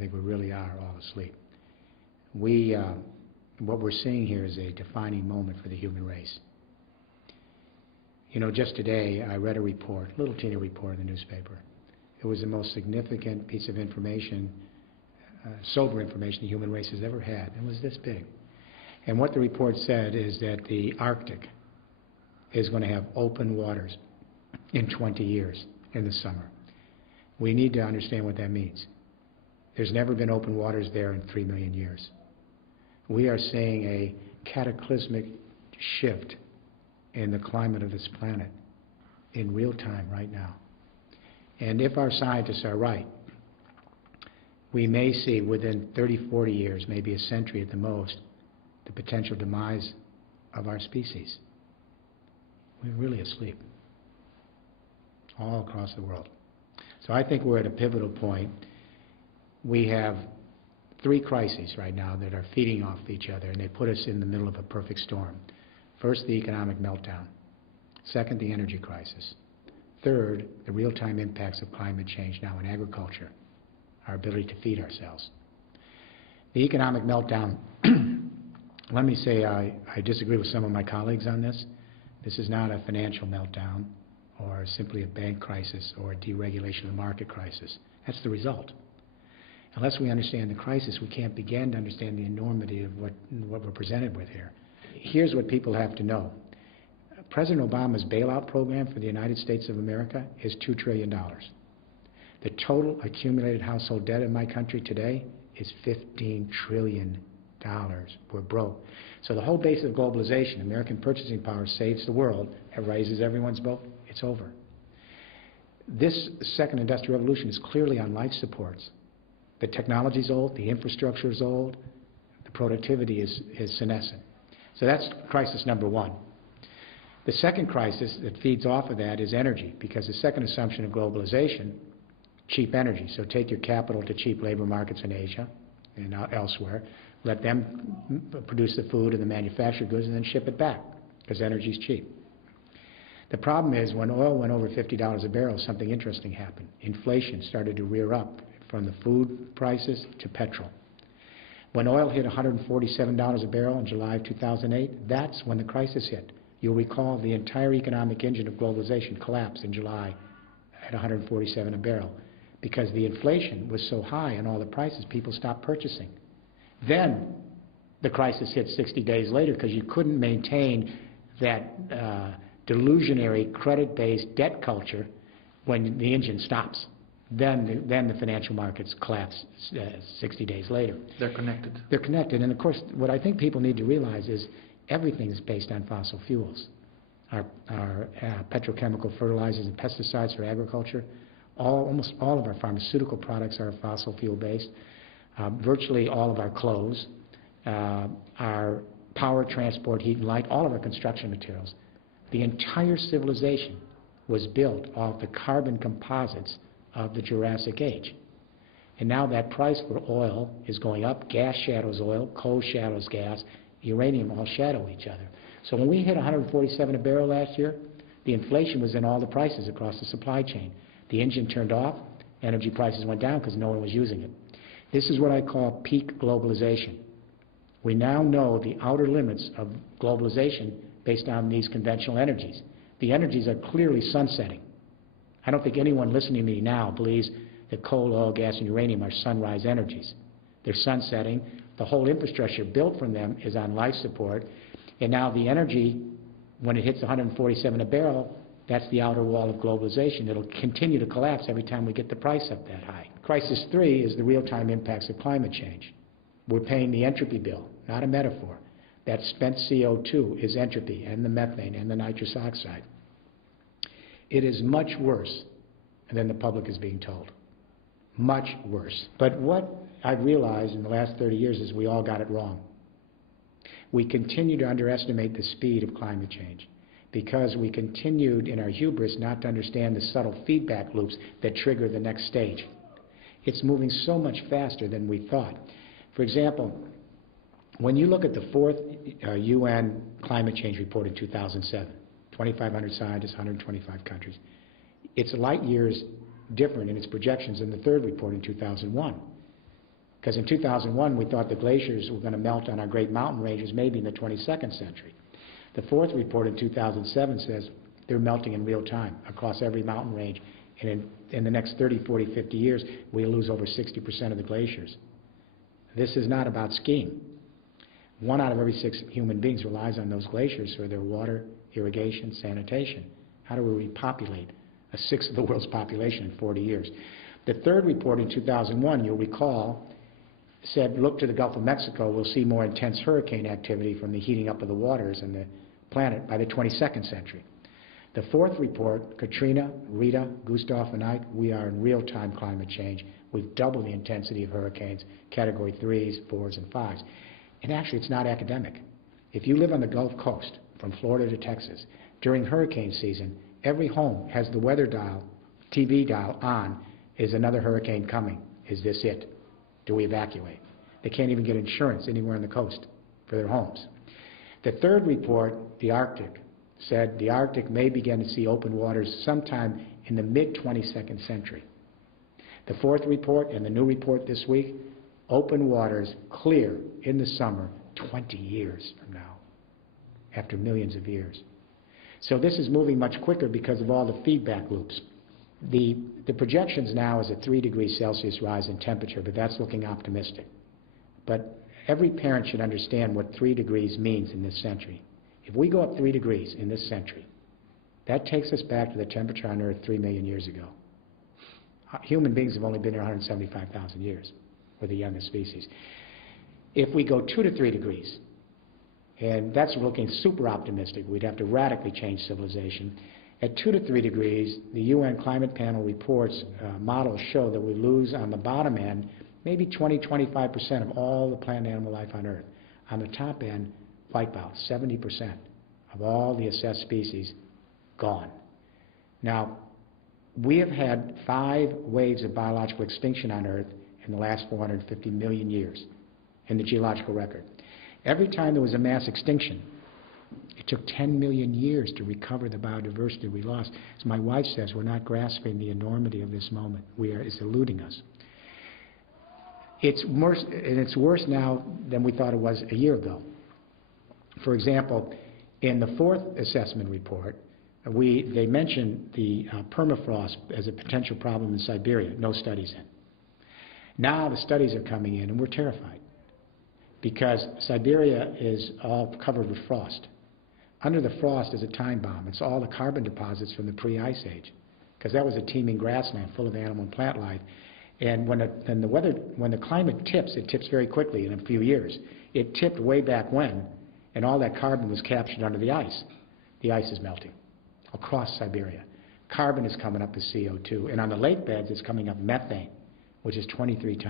think we really are all asleep. What we're seeing here is a defining moment for the human race. You know, just today I read a report, a little teeny report in the newspaper. It was the most significant piece of information, sober information the human race has ever had. It was this big. And what the report said is that the Arctic is going to have open waters in 20 years in the summer. We need to understand what that means. There's never been open waters there in 3 million years. We are seeing a cataclysmic shift in the climate of this planet in real time right now. And if our scientists are right, we may see within 30, 40 years, maybe a century at the most, the potential demise of our species. We're really asleep all across the world. So I think we're at a pivotal point. We have 3 crises right now that are feeding off each other, and they put us in the middle of a perfect storm. First, the economic meltdown. Second, the energy crisis. Third, the real-time impacts of climate change now in agriculture, our ability to feed ourselves. The economic meltdown, let me say I disagree with some of my colleagues on this. This is not a financial meltdown or simply a bank crisis or a deregulation of the market crisis. That's the result. Unless we understand the crisis, we can't begin to understand the enormity of what we're presented with here. Here's what people have to know. President Obama's bailout program for the United States of America is $2 trillion. The total accumulated household debt in my country today is $15 trillion. We're broke. So the whole base of globalization, American purchasing power saves the world, it raises everyone's boat, it's over. This second industrial revolution is clearly on life supports. The technology is old, the infrastructure is old, the productivity is senescent. So that's crisis number 1. The second crisis that feeds off of that is energy, because the second assumption of globalization, cheap energy. So take your capital to cheap labor markets in Asia and elsewhere, let them produce the food and the manufactured goods and then ship it back, because energy is cheap. The problem is when oil went over $50 a barrel, something interesting happened. Inflation started to rear up from the food prices to petrol. When oil hit $147 a barrel in July of 2008, that's when the crisis hit. You'll recall the entire economic engine of globalization collapsed in July at $147 a barrel because the inflation was so high on all the prices, people stopped purchasing. Then the crisis hit 60 days later because you couldn't maintain that delusionary credit-based debt culture when the engine stops. Then the financial markets collapse 60 days later. They're connected. They're connected. And of course, what I think people need to realize is everything is based on fossil fuels. Our petrochemical fertilizers and pesticides for agriculture, almost all of our pharmaceutical products are fossil fuel based. Virtually all of our clothes, our power, transport, heat and light, all of our construction materials. The entire civilization was built off the carbon composites of the Jurassic Age. And now that price for oil is going up. Gas shadows oil, coal shadows gas, uranium all shadow each other. So when we hit $147 a barrel last year, the inflation was in all the prices across the supply chain. The engine turned off, energy prices went down because no one was using it. This is what I call peak globalization. We now know the outer limits of globalization based on these conventional energies. The energies are clearly sunsetting. I don't think anyone listening to me now believes that coal, oil, gas, and uranium are sunrise energies. They're sunsetting. The whole infrastructure built from them is on life support. And now the energy, when it hits 147 a barrel, that's the outer wall of globalization. It'll continue to collapse every time we get the price up that high. Crisis 3 is the real-time impacts of climate change. We're paying the entropy bill, not a metaphor. That spent CO2 is entropy, and the methane, and the nitrous oxide. It is much worse than the public is being told. Much worse. But what I've realized in the last 30 years is we all got it wrong. We continue to underestimate the speed of climate change because we continued in our hubris not to understand the subtle feedback loops that trigger the next stage. It's moving so much faster than we thought. For example, when you look at the 4th UN climate change report in 2007, 2,500 scientists, 125 countries, it's light years different in its projections than the 3rd report in 2001. Because in 2001, we thought the glaciers were going to melt on our great mountain ranges maybe in the 22nd century. The fourth report in 2007 says they're melting in real time across every mountain range. And in the next 30, 40, 50 years, we'll lose over 60% of the glaciers. This is not about skiing. 1 out of every 6 human beings relies on those glaciers for their water, irrigation, sanitation. How do we repopulate a sixth of the world's population in 40 years? The third report in 2001, you'll recall, said, look to the Gulf of Mexico, we'll see more intense hurricane activity from the heating up of the waters and the planet by the 22nd century. The fourth report, Katrina, Rita, Gustav, and Ike, we are in real-time climate change. We've doubled the intensity of hurricanes, category 3s, 4s, and 5s. And actually, it's not academic. If you live on the Gulf Coast, from Florida to Texas, during hurricane season, every home has the weather dial, TV dial on. Is another hurricane coming? Is this it? Do we evacuate? They can't even get insurance anywhere on the coast for their homes. The third report, the Arctic, said the Arctic may begin to see open waters sometime in the mid-22nd century. The fourth report and the new report this week, open waters clear in the summer 20 years from now, after millions of years. So this is moving much quicker because of all the feedback loops. The projections now is a 3 degrees Celsius rise in temperature, but that's looking optimistic. But every parent should understand what 3 degrees means in this century. If we go up 3 degrees in this century, that takes us back to the temperature on Earth 3 million years ago. Human beings have only been here 175,000 years. We're the youngest species. If we go 2 to 3 degrees, and that's looking super optimistic, we'd have to radically change civilization. At 2 to 3 degrees, the UN Climate Panel reports models show that we lose on the bottom end maybe 20–25% of all the plant and animal life on Earth. On the top end, wipeout, 70% of all the assessed species gone. Now, we have had 5 waves of biological extinction on Earth in the last 450 million years in the geological record. Every time there was a mass extinction, it took 10 million years to recover the biodiversity we lost. As my wife says, we're not grasping the enormity of this moment. It's eluding us. It's worse now than we thought it was a year ago. For example, in the fourth assessment report, they mentioned the permafrost as a potential problem in Siberia. No studies in. Now the studies are coming in, and we're terrified because Siberia is all covered with frost. Under the frost is a time bomb. It's all the carbon deposits from the pre-ice age, because that was a teeming grassland full of animal and plant life. And when the climate tips, it tips very quickly in a few years. It tipped way back when, and all that carbon was captured under the ice. The ice is melting across Siberia. Carbon is coming up as CO2, and on the lake beds, it's coming up methane, which is 23 times.